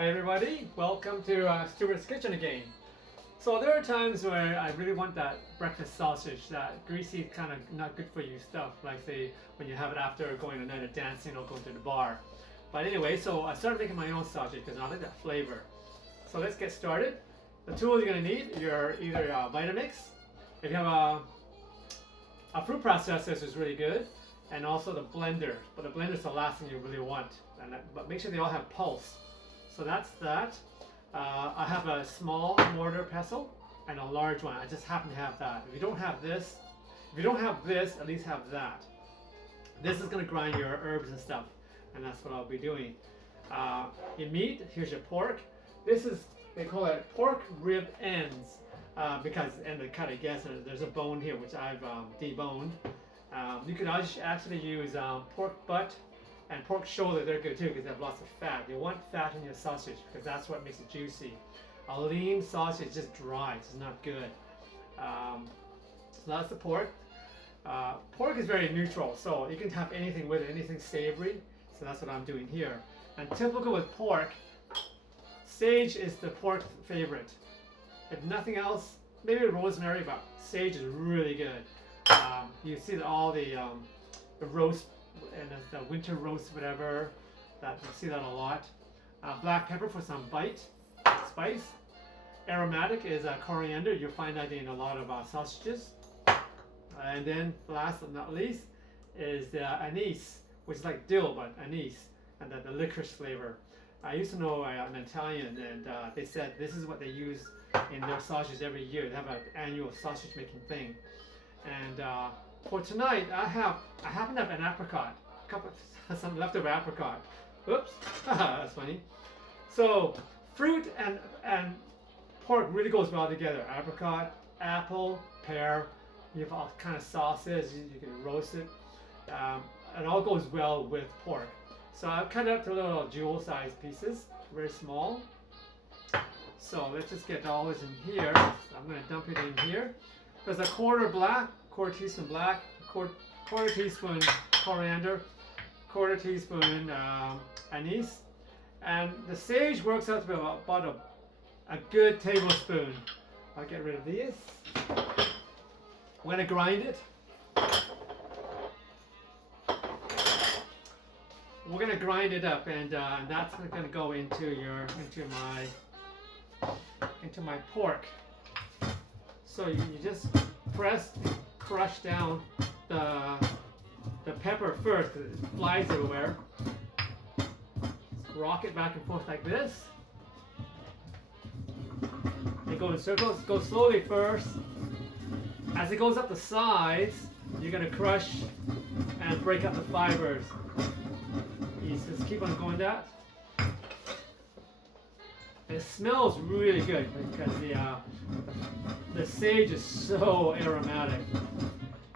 Hi everybody, welcome to Stuart's Kitchen again. So there are times where I really want that breakfast sausage, that greasy kind of not good for you stuff, like say when you have it after going a night of dancing or going to the bar. But anyway, so I started making my own sausage because I like that flavor. So let's get started. The tools you're going to need, you're either Vitamix, if you have a fruit processor is really good, and also the blender. But the blender is the last thing you really want. But make sure they all have pulse. So that's that. I have a small mortar pestle and a large one. I just happen to have that. If you don't have this, at least have that. This is going to grind your herbs and stuff, and that's what I'll be doing. Your meat, here's your pork. This is, they call it pork rib ends because end of the cut, I guess, and there's a bone here which I've deboned. You can actually use pork butt and pork shoulder. They're good too because they have lots of fat. You want fat in your sausage because that's what makes it juicy. A lean sausage is just dry. It's not good. So that's the pork. Pork is very neutral, so you can have anything with it, anything savory. So that's what I'm doing here. And typical with pork, sage is the pork favorite. If nothing else, maybe rosemary, but sage is really good. You see that all the roast and the winter roast, whatever, that you see that a lot. Black pepper for some bite, spice. Aromatic is coriander. You'll find that in a lot of sausages. And then last but not least is the anise, which is like dill but anise, and the licorice flavor. I used to know an Italian, and they said this is what they use in their sausages every year. They have an annual sausage making thing. And for tonight, I happen to have an apricot, some leftover apricot. Oops, that's funny. So fruit and pork really goes well together. Apricot, apple, pear. You have all kind of sauces. You can roast it. It all goes well with pork. So I've cut it up to little jewel-sized pieces, very small. So let's just get all this in here. So I'm going to dump it in here. There's a quarter teaspoon black, quarter teaspoon coriander, quarter teaspoon anise, and the sage works out to be about a good tablespoon. I'll get rid of these. I'm going to grind it. We're going to grind it up, and that's going to go into my pork. So you just press and crush down the pepper first because it flies everywhere. Just rock it back and forth like this. They go in circles. Go slowly first. As it goes up the sides, you're going to crush and break up the fibers. You just keep on going that. It smells really good because the sage is so aromatic.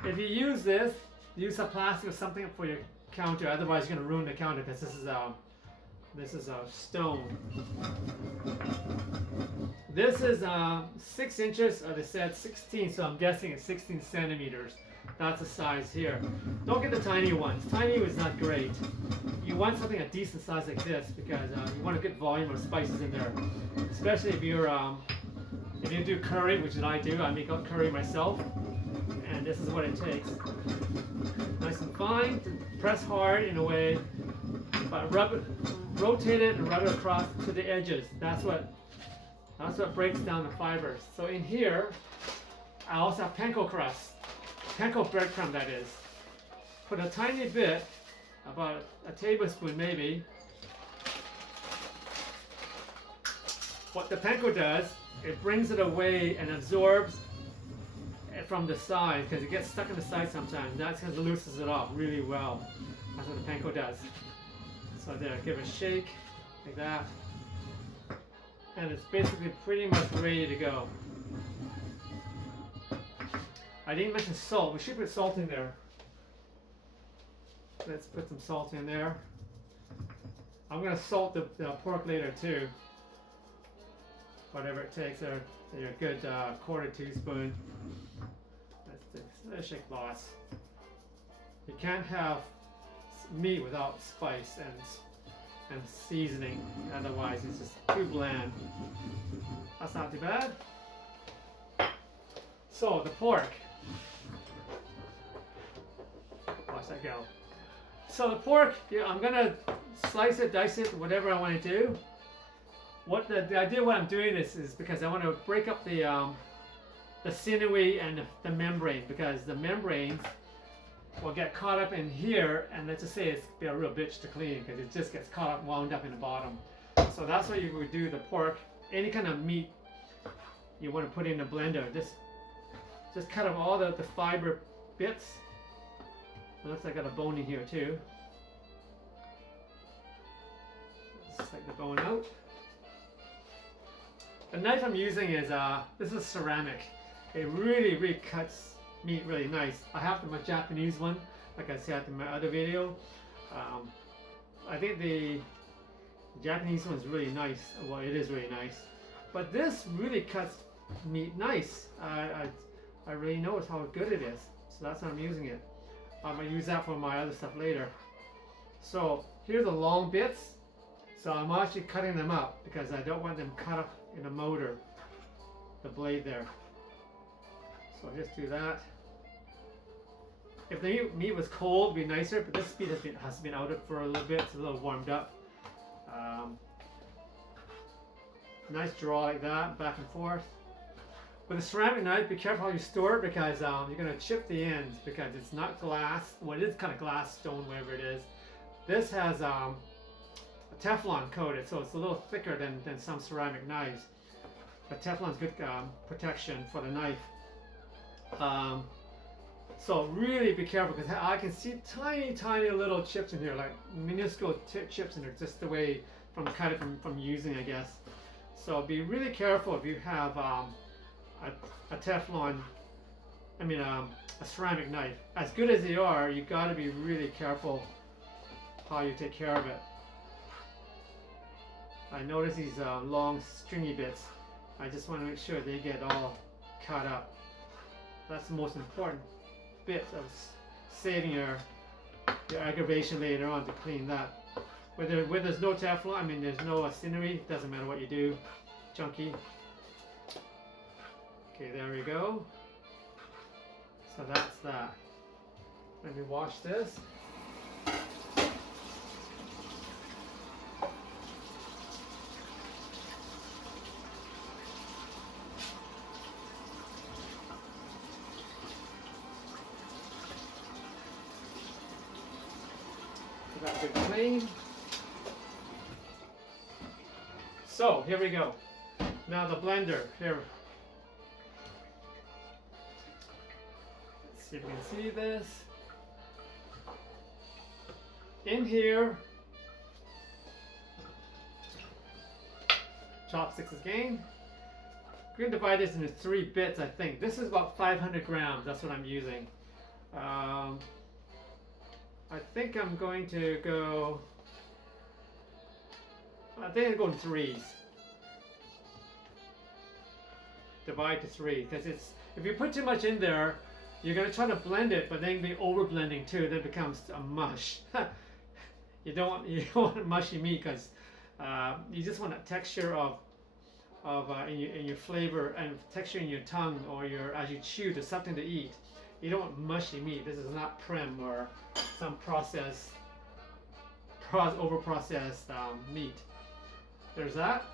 If you use this, use a plastic or something for your counter. Otherwise, you're going to ruin the counter because this is a stone. This is 6 inches. They said 16, so I'm guessing it's 16 centimeters. That's the size here. Don't get the tiny ones. Tiny is not great. You want something a decent size like this because you want a good volume of spices in there. Especially if you do curry, which is what I do. I make out curry myself, and this is what it takes. Nice and fine. Press hard in a way, but rotate it and rub it across to the edges. That's what breaks down the fibers. So in here, I also have panko crust. Panko breadcrumb, that is. Put a tiny bit, about a tablespoon maybe. What the panko does, it brings it away and absorbs from the side because it gets stuck in the side sometimes. That's because it loosens it off really well. That's what the panko does. So there, give it a shake like that. And it's basically pretty much ready to go. I didn't mention salt. We should put salt in there. Let's put some salt in there. I'm going to salt the pork later too. Whatever it takes there. Your good quarter teaspoon. Let's shake lots. You can't have meat without spice, and and seasoning. Otherwise, it's just too bland. That's not too bad. So the pork. Watch that go. So the pork, yeah, I'm gonna slice it, dice it, whatever I want to do. What the idea what I'm doing this is because I want to break up the sinewy and the membrane, because the membranes will get caught up in here, and let's just say it's be a real bitch to clean because it just gets caught up, wound up in the bottom. So that's what you would do the pork. Any kind of meat you want to put in a blender, just cut up all the fiber bits. It looks like I got a bone in here too. Just take the bone out. The knife I'm using is this is ceramic. It really cuts meat really nice. I have my Japanese one, like I said in my other video. I think the Japanese one is really nice. Well, it is really nice. But this really cuts meat nice. I really notice how good it is. So that's why I'm using it. I'm going to use that for my other stuff later. So here's the long bits. So I'm actually cutting them up because I don't want them cut up in the motor, the blade there. So I'll just do that. If the meat was cold, it'd be nicer, but this meat has been out for a little bit. It's a little warmed up. Nice draw like that, back and forth. With a ceramic knife, be careful how you store it because you're going to chip the ends because it's not glass. Well, it is kind of glass, stone, whatever it is. This has a Teflon coated, so it's a little thicker than some ceramic knives. But Teflon's good protection for the knife. So really be careful because I can see tiny little chips in here, like minuscule chips in there, just the way from using, I guess. So be really careful if you have a Teflon, a ceramic knife. As good as they are, you got to be really careful how you take care of it. I notice these long stringy bits. I just want to make sure they get all cut up. That's the most important bit of saving your aggravation later on to clean that. Where there's no Teflon, there's no scenery, doesn't matter what you do. Chunky. Okay, there we go. So that's that. Let me wash this. Got good clean. So here we go. Now the blender here. Let's see if you can see this. In here, chopsticks again. We're going to divide this into 3 bits, I think. This is about 500 grams. That's what I'm using. I think I'm going to go. I think I'll go in 3s. Divide to 3, because if you put too much in there, you're gonna try to blend it, but then be over blending too. Then it becomes a mush. You don't want mushy meat because you just want a texture of in your flavor and texture in your tongue or as you chew. There's something to eat. You don't want mushy meat. This is not prim or some over processed meat. There's that.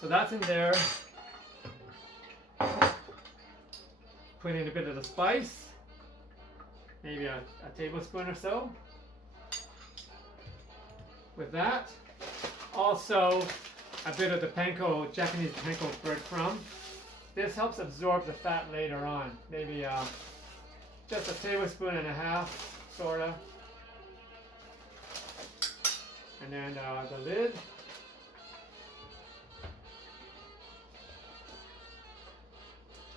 So that's in there. Put in a bit of the spice, maybe a tablespoon or so. With that, also a bit of the panko, Japanese panko breadcrumb. This helps absorb the fat later on. Maybe just a tablespoon and a half, sorta. And then the lid.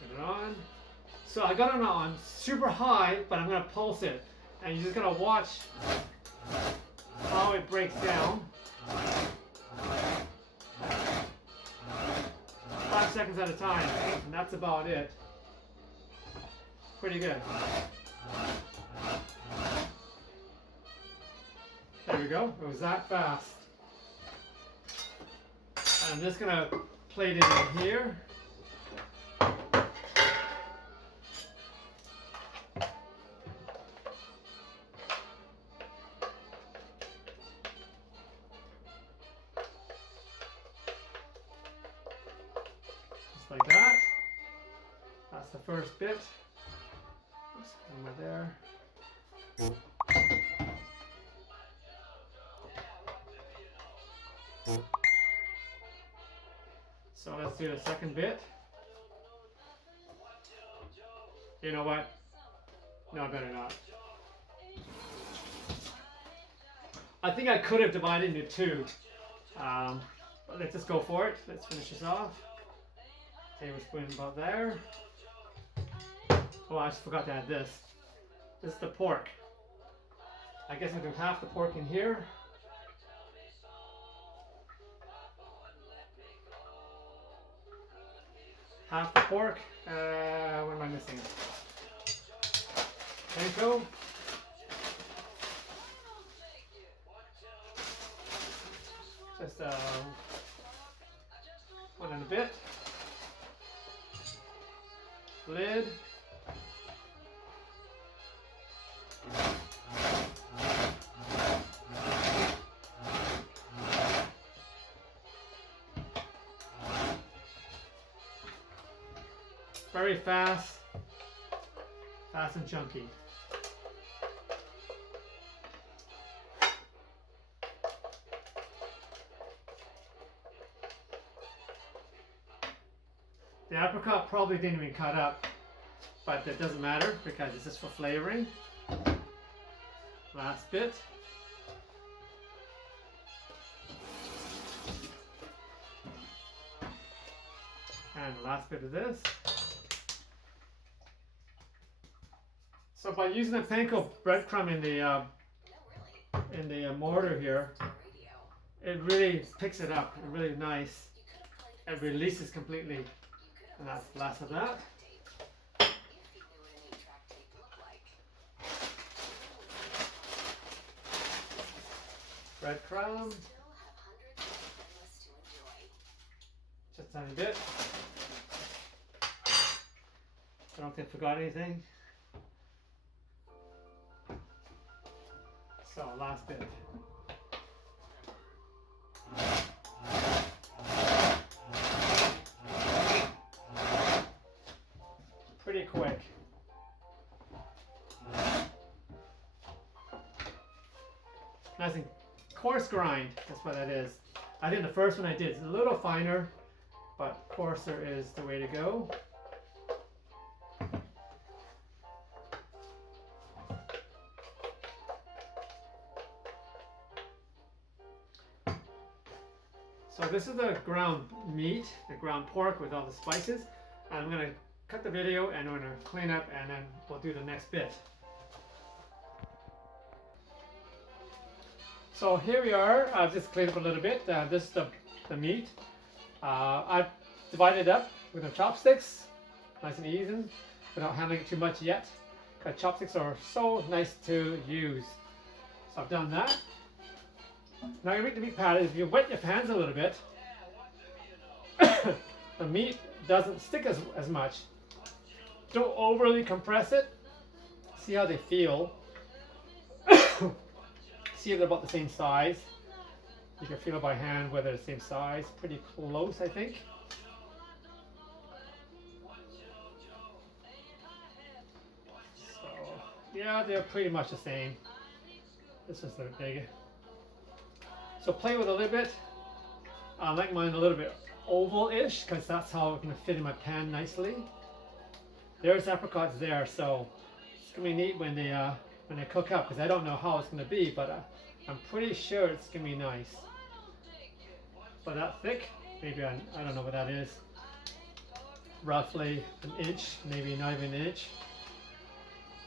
Turn it on. So I got it on super high, but I'm gonna pulse it. And you're just gonna watch how it breaks down. 5 seconds at a time, and that's about it. pretty good. There we go. It was that fast. I'm just gonna plate it in here. Just like that. That's the first bit. Oops, over there. So let's do the second bit. You know what? No, I better not. I think I could have divided into two. But let's just go for it. Let's finish this off. Tablespoon about there. Oh, I just forgot to add this. This is the pork. I guess I'll do half the pork in here. Half the pork. What am I missing? Panko. Just one and a bit. Lid. Very fast and chunky. The apricot probably didn't even cut up, but that doesn't matter because it's just for flavoring. Last bit. And the last bit of this. So by using the panko breadcrumb in the mortar here, it really picks it up. It's really nice. It releases completely. And that's the last of that. Breadcrumb. Just a tiny bit. I don't think I forgot anything. So last bit. Pretty quick. Nice and coarse grind, that's what that is. I think the first one I did is a little finer, but coarser is the way to go. So this is the ground meat, the ground pork with all the spices. I'm going to cut the video and I'm going to clean up and then we'll do the next bit. So here we are. I've just cleaned up a little bit. This is the meat. I've divided it up with the chopsticks, nice and even, without handling it too much yet. Because chopsticks are so nice to use. So I've done that. Now you make the meat patty. If you wet your hands a little bit, the meat doesn't stick as much. Don't overly compress it. See how they feel. See if they're about the same size. You can feel it by hand whether they're the same size. Pretty close, I think. So, yeah, they're pretty much the same. This is a bit bigger. So play with it a little bit. I like mine a little bit oval-ish because that's how it's going to fit in my pan nicely. There's apricots there, so it's going to be neat when they cook up because I don't know how it's going to be, but I'm pretty sure it's going to be nice. But that thick, maybe I don't know what that is. Roughly an inch, maybe not even an inch.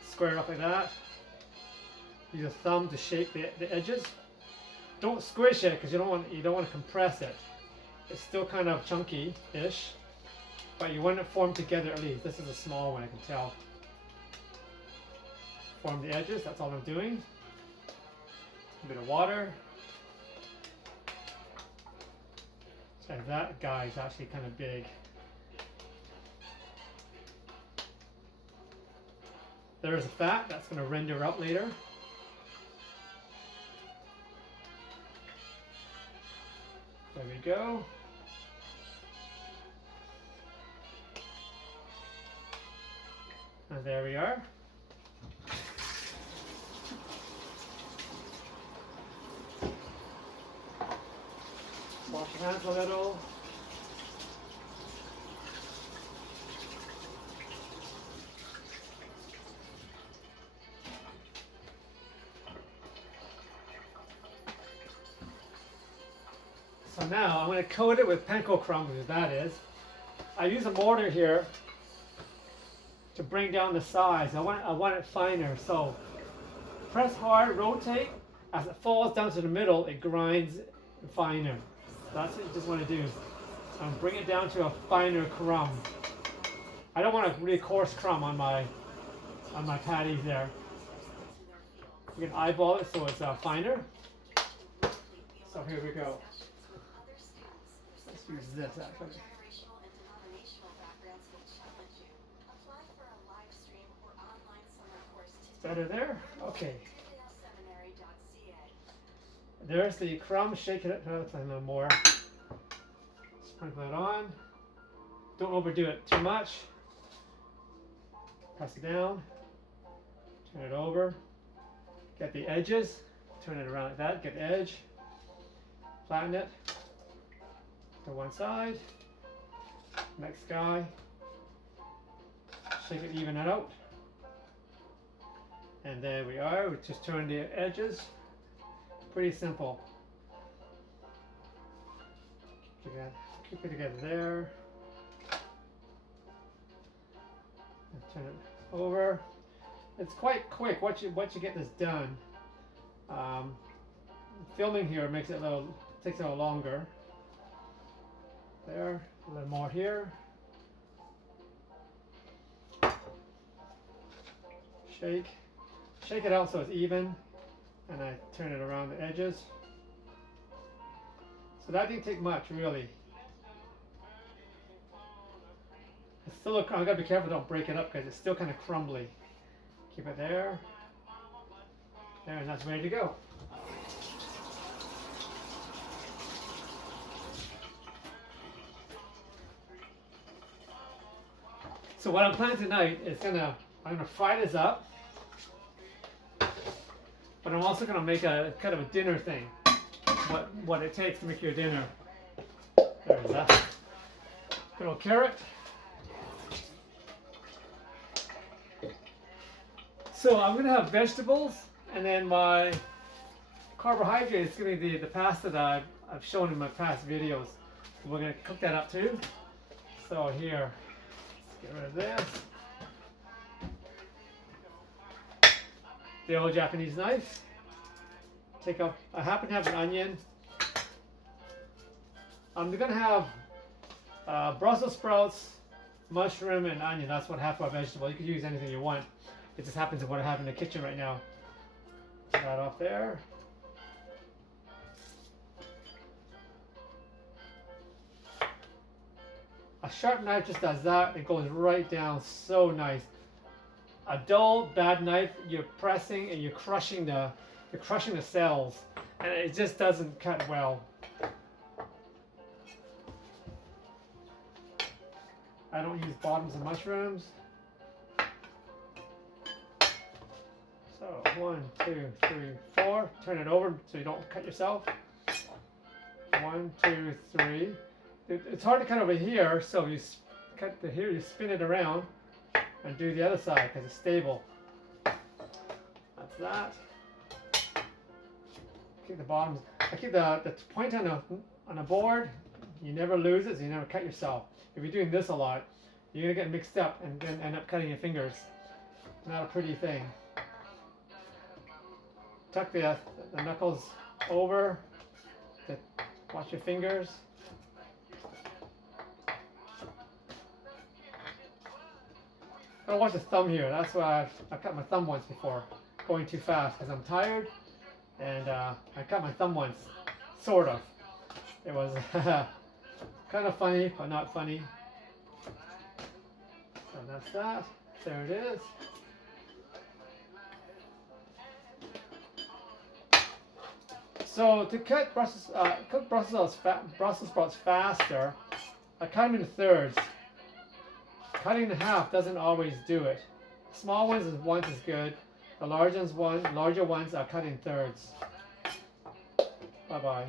Square it up like that. Use your thumb to shape the edges. Don't squish it because you don't want to compress it. It's still kind of chunky-ish, but you want it formed together at least. This is a small one, I can tell. form the edges. That's all I'm doing. A bit of water. And that guy is actually kind of big. There's a fat that's going to render out later. There we go. And there we are. Wash your hands a little. So now I'm going to coat it with panko crumb, as that is. I use a mortar here to bring down the size. I want it finer. So press hard, rotate. As it falls down to the middle, it grinds finer. That's what you just want to do. Bring it down to a finer crumb. I don't want a really coarse crumb on my patties there. You can eyeball it so it's finer. So here we go. Let's use this actually. Better there? Okay. There's the crumb. Shake it up a little more. Sprinkle it on. Don't overdo it too much. Press it down. Turn it over. Get the edges. Turn it around like that. Get the edge. Flatten it to one side. Next guy. Shake it, even it out. And there we are. We just turn the edges. Pretty simple. Keep it together there. And turn it over. It's quite quick once you get this done. Filming here makes it takes a little longer. There, a little more here. Shake it out so it's even, and I turn it around the edges. So that didn't take much, really. It's still I gotta be careful, don't break it up because it's still kind of crumbly. Keep it there, and that's ready to go. So what I'm planning tonight is I'm gonna fry this up. But I'm also going to make a kind of a dinner thing. What it takes to make your dinner. There's that. Little carrot. So I'm going to have vegetables, and then my carbohydrate is going to be the pasta that I've shown in my past videos. So we're going to cook that up too. So here, let's get rid of this. The old Japanese knife. Take off. I happen to have an onion. I'm gonna have Brussels sprouts, mushroom, and onion. That's what half of my vegetable. You can use anything you want. It just happens to what I have in the kitchen right now. Get that off there. A sharp knife just does that. It goes right down so nice. A dull, bad knife, you're pressing and you're crushing the cells, and it just doesn't cut well. I don't use bottoms of mushrooms. So 1, 2, 3, 4. Turn it over so you don't cut yourself. 1, 2, 3. It's hard to cut over here, so you cut here. You spin it around. And do the other side because it's stable. That's that. Keep the bottoms. I keep the point on a board. You never lose it, so you never cut yourself. If you're doing this a lot, you're gonna get mixed up and then end up cutting your fingers. Not a pretty thing. Tuck the knuckles over. Watch your fingers. I don't want the thumb here. That's why I cut my thumb once before, going too fast because I'm tired, and I cut my thumb once, sort of. It was kind of funny, but not funny. So that's that. There it is. So to cut Brussels sprouts faster, I cut them into thirds. Cutting in half doesn't always do it. Small ones is good. The larger ones are cut in thirds. Bye bye.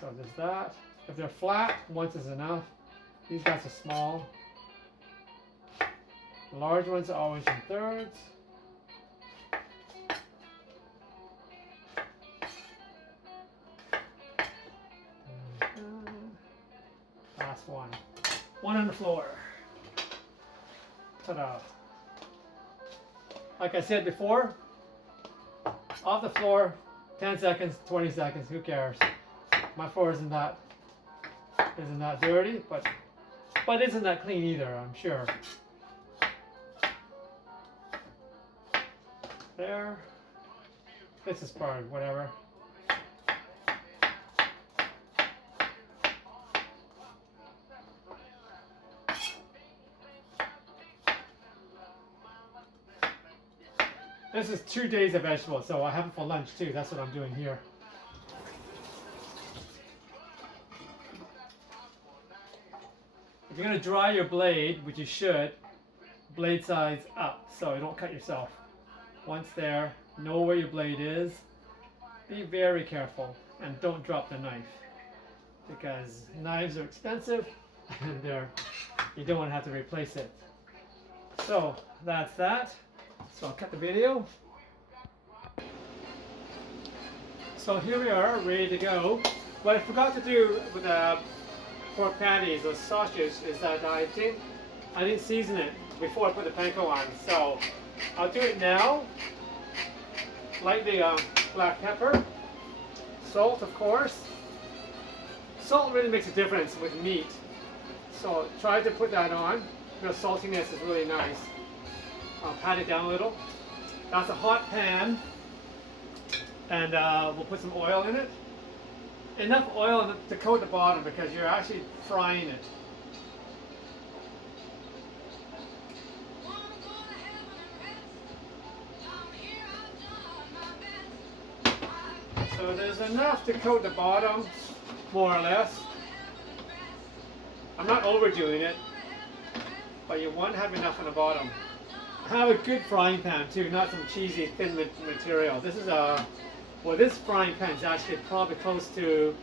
So there's that. If they're flat, once is enough. These guys are small. The large ones are always in thirds. Last one. One on the floor. Ta-da. Like I said before, off the floor, 10 seconds, 20 seconds, who cares? My floor isn't that dirty, but isn't that clean either, I'm sure. There. This is part of whatever. This is 2 days of vegetables, so I have it for lunch too. That's what I'm doing here. If you're going to dry your blade, which you should, blade sides up so you don't cut yourself. Once there, know where your blade is. Be very careful and don't drop the knife, because knives are expensive and you don't want to have to replace it. So that's that. So I'll cut the video. So here we are, ready to go. What I forgot to do with the pork patties or sausage is that I didn't season it before I put the panko on. So I'll do it now. Lightly black pepper, salt of course. Salt really makes a difference with meat. So try to put that on. The saltiness is really nice. I'll pat it down a little. That's a hot pan, and we'll put some oil in it. Enough oil to coat the bottom because you're actually frying it. So there's enough to coat the bottom, more or less. I'm not overdoing it, but you want to have enough on the bottom. Have a good frying pan too, not some cheesy thin material. This is well, this frying pan is actually probably close to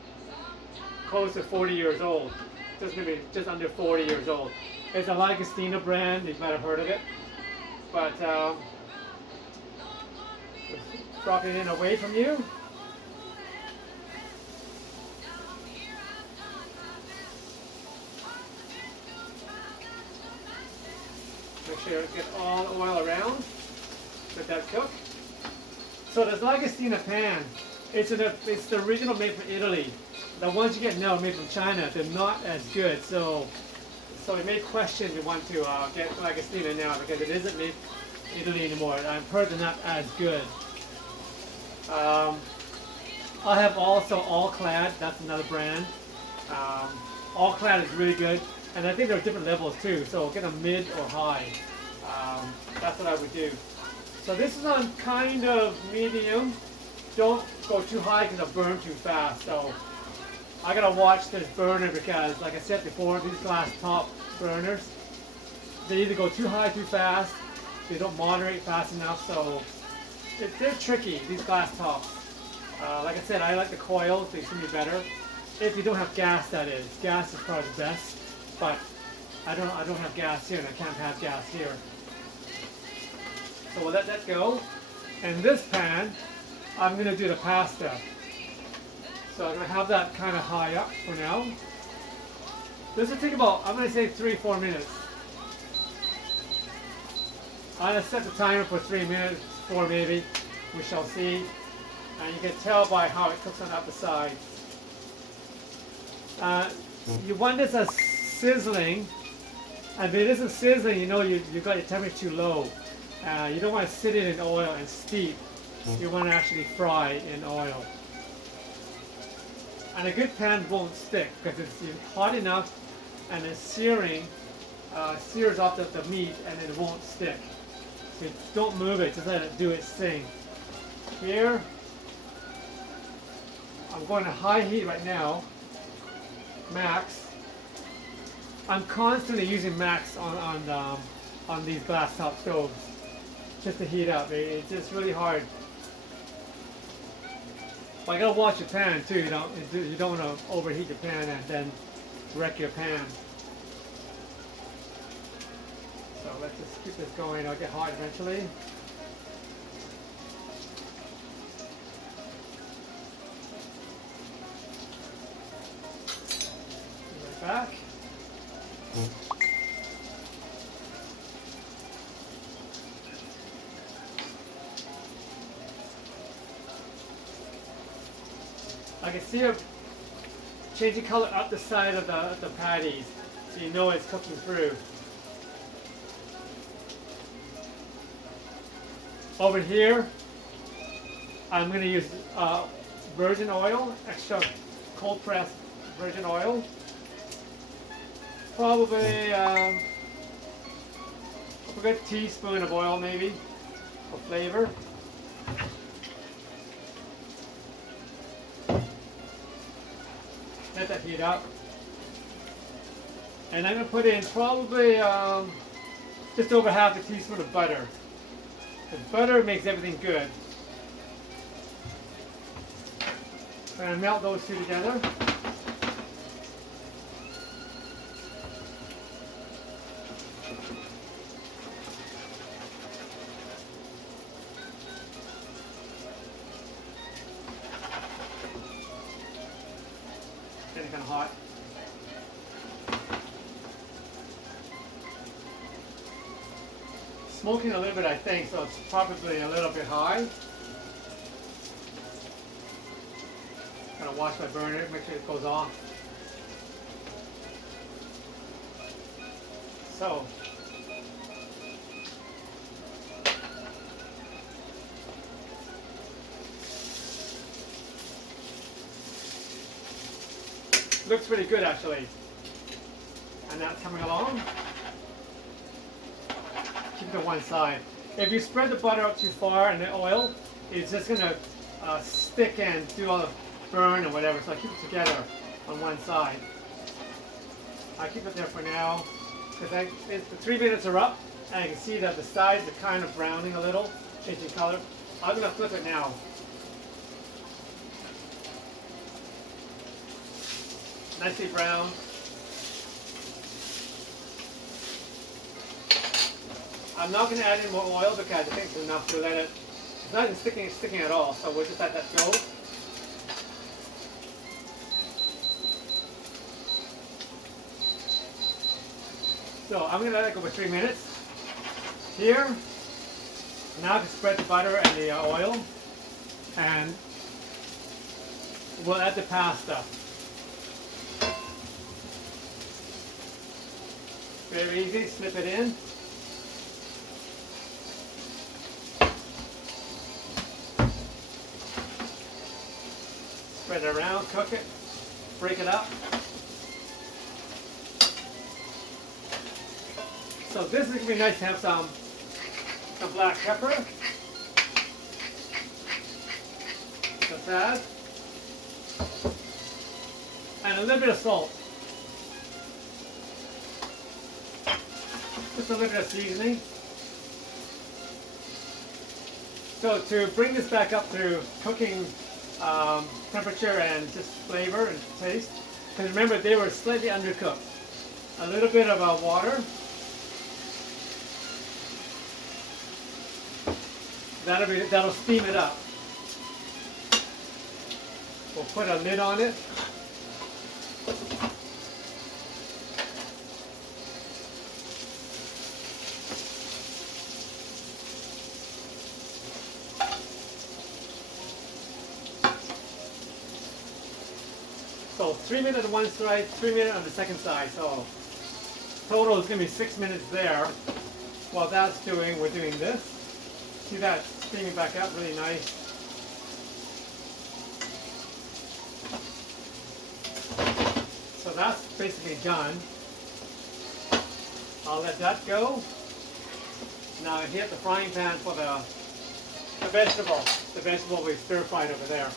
40 years old. Just maybe just under 40 years old. It's a Lagostina brand. You might have heard of it. But drop it in away from you. Make sure you get all the oil around. Let that cook. So this Lagostina pan, it's the original made from Italy. The ones you get now made from China, they're not as good. So it may question you want to get Lagostina now because it isn't made in Italy anymore. I've heard they're not as good. I have also All Clad. That's another brand. All Clad is really good. And I think there are different levels too, so get a mid or high. That's what I would do. So this is on kind of medium. Don't go too high because it'll burn too fast. So I gotta watch this burner because, like I said before, these glass top burners, they either go too high too fast, they don't moderate fast enough. So they're tricky, these glass tops. Like I said, I like the coils, they seem to be better. If you don't have gas, that is. Gas is probably the best. But I don't have gas here, and I can't have gas here. So we'll let that go. And this pan, I'm going to do the pasta. So I'm going to have that kind of high up for now. This will take about, I'm going to say 3-4 minutes. I'm going to set the timer for 3 minutes, 4 maybe. We shall see. And you can tell by how it cooks on the sides. You want this as sizzling, and if it isn't sizzling, you know you've got your temperature too low. You don't want to sit it in oil and steep. You want to actually fry in oil. And a good pan won't stick because it's hot enough and it's searing, sears off the meat and it won't stick. So don't move it, just let it do its thing. Here, I'm going to high heat right now, max. I'm constantly using max on these glass top stoves just to heat up. It's just really hard. But you gotta watch your pan too. You don't want to overheat your pan and then wreck your pan. So let's just keep this going. It'll get hot eventually. Right back. I can see it changing color up the side of the patties, so you know it's cooking through. Over here, I'm going to use virgin oil, extra cold pressed virgin oil. Probably a good teaspoon of oil maybe for flavor. Let that heat up. And I'm going to put in probably just over half a teaspoon of butter. Because butter makes everything good. I'm going to melt those two together. Getting kind of hot. Smoking a little bit, I think, so it's probably a little bit high. Gonna wash my burner, make sure it goes off. So, looks pretty good actually. And that's coming along. Keep it to one side. If you spread the butter out too far and the oil, it's just going to stick and do all the burn or whatever. So I keep it together on one side. I keep it there for now because the 3 minutes are up and I can see that the sides are kind of browning a little, changing color. I'm going to flip it now. Nicely brown. I'm not going to add any more oil because I think it's enough to let it, it's not even sticking at all, so we'll just let that go. So I'm going to let it go for 3 minutes. Here, now I can spread the butter and the oil, and we'll add the pasta. Very easy, slip it in. Spread it around, cook it, break it up. So this is going to be nice to have some black pepper. Just add. And a little bit of salt. Just a little bit of seasoning. So to bring this back up to cooking temperature and just flavor and taste, because remember they were slightly undercooked. A little bit of water. That'll steam it up. We'll put a lid on it. So 3 minutes on one side, 3 minutes on the second side. So Total is going to be 6 minutes there. While that's doing, we're doing this. See that steaming back up, really nice. So that's basically done. I'll let that go. Now I hit the frying pan for the vegetable. The vegetable will be stir fried over there.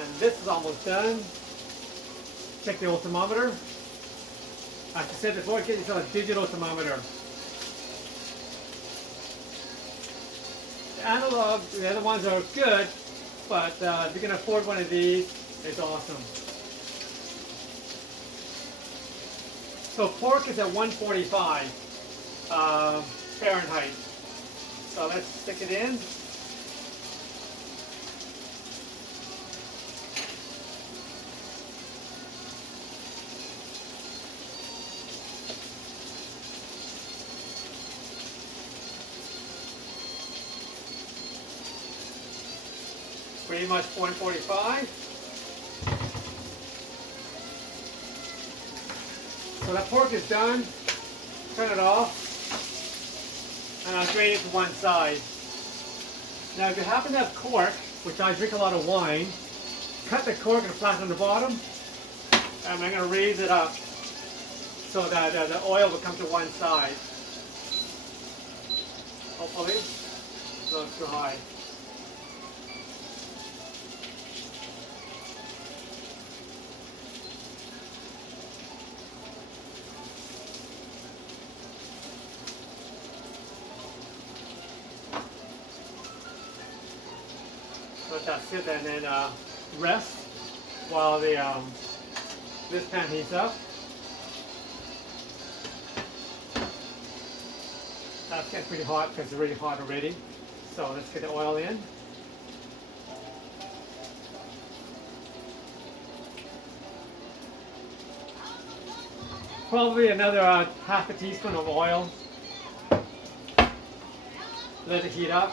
And this is almost done. Check the old thermometer. Like I said before, get yourself a digital thermometer. The analog, the other ones are good, but if you can afford one of these, it's awesome. So pork is at 145 Fahrenheit. So let's stick it in. Pretty much 145. So that pork is done. Turn it off. And I'll drain it to one side. Now if you happen to have cork, which I drink a lot of wine, cut the cork and flatten on the bottom. And I'm going to raise it up so that the oil will come to one side. Hopefully. Not too high. Let that sit and then rest while the this pan heats up. That's getting pretty hot because it's really hot already. So let's get the oil in. Probably another half a teaspoon of oil. Let it heat up.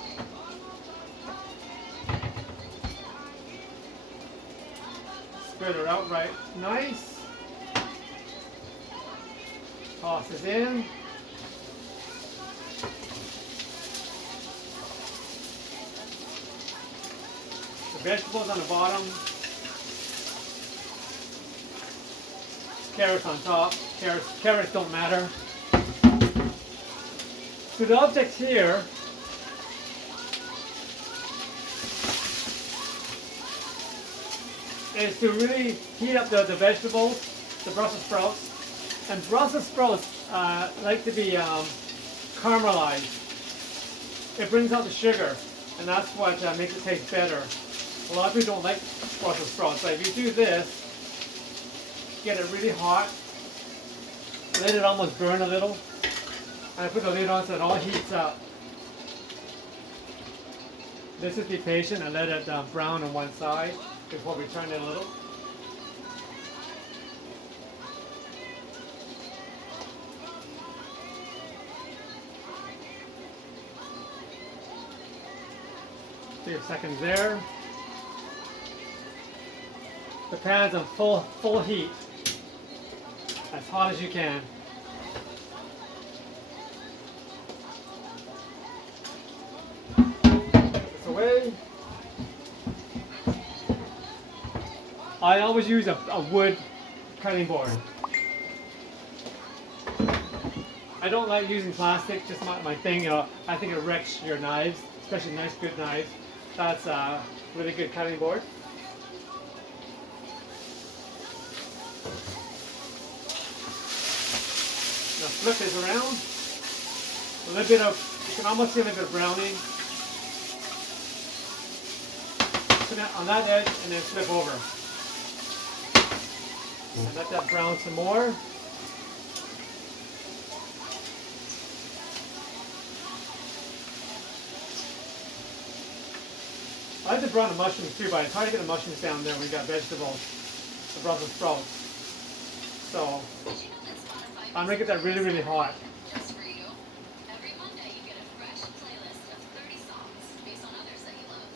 Spread it out right nice. Toss this in. The vegetables on the bottom. Carrots on top. Carrots don't matter. So the object here is to really heat up the vegetables, the Brussels sprouts. And Brussels sprouts like to be caramelized. It brings out the sugar, and that's what makes it taste better. A lot of people don't like Brussels sprouts, but if you do this, get it really hot, let it almost burn a little, and I put the lid on so it all heats up. Let's just be patient and let it brown on one side before we turn it a little. A few seconds there. The pan's on full heat, as hot as you can. Put this away. I always use a wood cutting board. I don't like using plastic, just my thing. I think it wrecks your knives, especially nice good knives. That's a really good cutting board. Now flip this around. A little bit of, you can almost see a little bit of browning. Put that on that edge and then flip over. And let that brown some more. I like to brown the mushrooms too, but it's hard to get the mushrooms down there when you got vegetables, the Brussels sprouts. So I'm gonna get that really, really hot. Just for you. Every Monday you get a fresh playlist of 30 songs based on others that you love.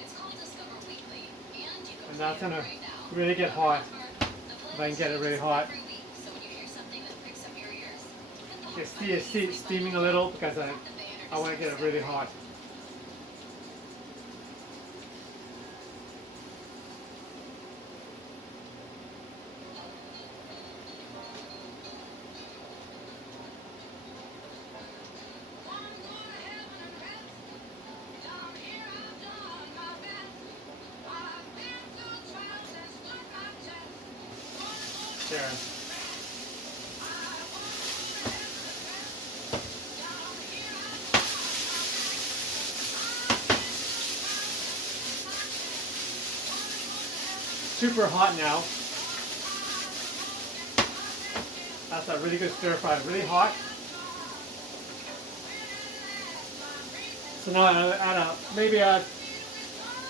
It's called Discover Weekly, and you can And that's play it gonna right now. really get hot. The If I can get it really hot. every week, so when you hear something that pricks up your ear, It's steaming a little because I want to get it really hot. There. Super hot now. That's a really good stir fry, really hot. So now I add maybe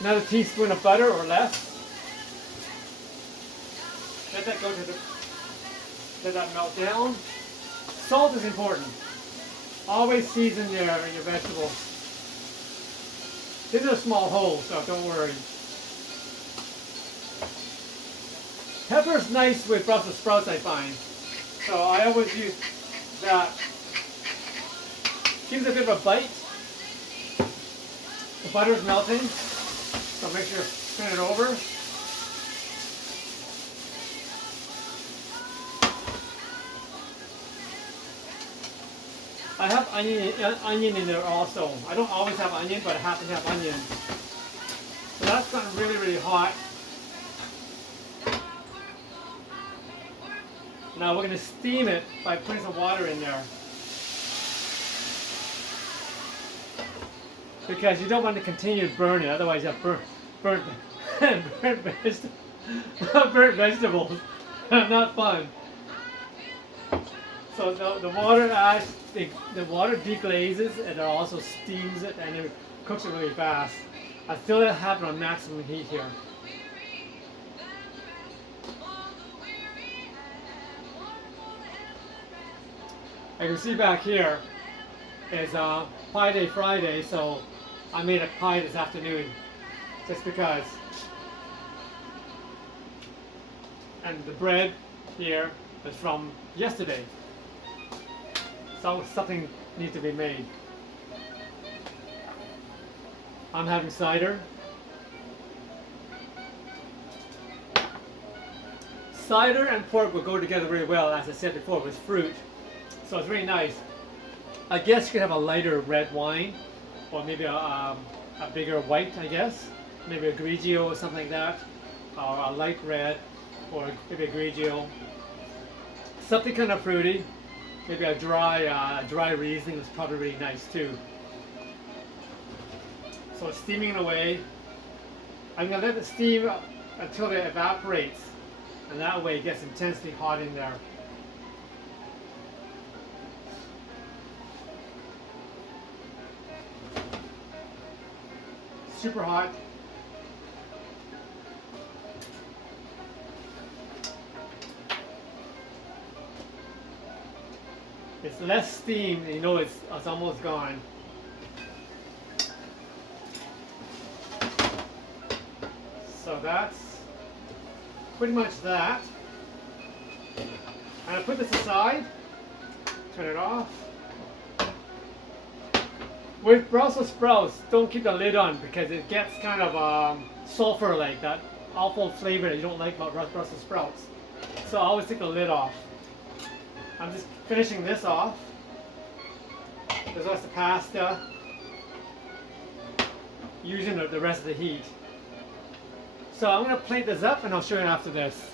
another teaspoon of butter or less. Let that go let that melt down. Salt is important. Always season your vegetables. These are small holes, so don't worry. Pepper's nice with Brussels sprouts, I find. So I always use that. Gives a bit of a bite. The butter's melting, so make sure to turn it over. I have onion in there also. I don't always have onion, but I happen to have onion. So that's gotten really, really hot. Now we're going to steam it by putting some water in there. Because you don't want to continue to burn it, otherwise you have burnt vegetables. Not fun. So the water the water deglazes and it also steams it and it cooks it really fast. I still have it on maximum heat here. I can see back here is Pie Day Friday, so I made a pie this afternoon just because. And the bread here is from yesterday. So something needs to be made. I'm having cider. Cider and pork will go together really well, as I said before, with fruit. So it's really nice. I guess you could have a lighter red wine, or maybe a bigger white, I guess. Maybe a Grigio or something like that, or a light red, or maybe a Grigio. Something kind of fruity. Maybe a dry Riesling is probably really nice too. So it's steaming away. I'm going to let it steam until it evaporates, and that way it gets intensely hot in there. Super hot. It's less steam, you know it's almost gone. So that's pretty much that. And I put this aside, turn it off. With Brussels sprouts, don't keep the lid on because it gets kind of sulfur like that awful flavor that you don't like about Brussels sprouts. So I always take the lid off. I'm just finishing this off. There's also the pasta. Using the rest of the heat. So I'm going to plate this up and I'll show you after this.